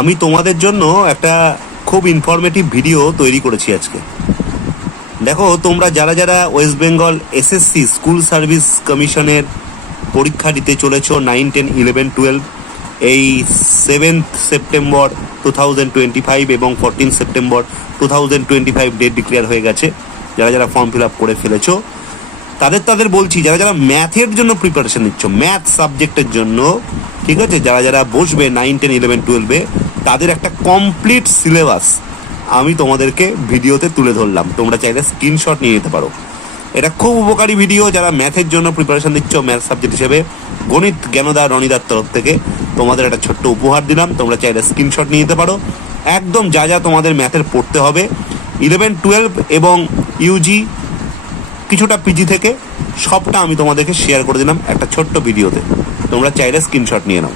আমি তোমাদের জন্য একটা খুব ইনফরমেটিভ ভিডিও তৈরি করেছি আজকে। দেখো, তোমরা যারা যারা West Bengal SSC school service কমিশনের পরীক্ষা দিতে চলেছো 9, 10, 11, 12 এই 7th সেপ্টেম্বর 2025 এবং 14 সেপ্টেম্বর 2025 ডেট ডিক্লেয়ার হয়ে গেছে। যারা যারা ফর্ম ফিল আপ করে ফেলেছো তাদের বলছি, যারা যারা ম্যাথের জন্য প্রিপারেশন নিচ্ছ, ম্যাথ সাবজেক্টের জন্য, ঠিক আছে, যারা যারা বসবে 9, 10, 11, 12 তাদের একটা কমপ্লিট সিলেবাস আমি তোমাদেরকে ভিডিওতে তুলে ধরলাম। তোমরা চাইলে স্ক্রিনশট নিয়ে নিতে পারো। এটা খুব উপকারী ভিডিও। যারা ম্যাথের জন্য প্রিপারেশন দিচ্ছ, ম্যাথ সাবজেক্ট হিসেবে গণিত জ্ঞানদা রনিদার তরফ থেকে তোমাদের একটা ছোট্ট উপহার দিলাম। তোমরা চাইলে স্ক্রিনশট নিয়ে নিতে পারো। একদম যা যা তোমাদের ম্যাথের পড়তে হবে 11, 12 এবং ইউজি, কিছুটা পিজি থেকে, সবটা আমি তোমাদেরকে শেয়ার করে দিলাম একটা ছোট্ট ভিডিওতে। তোমরা চাইলে স্ক্রিনশট নিয়ে নাও।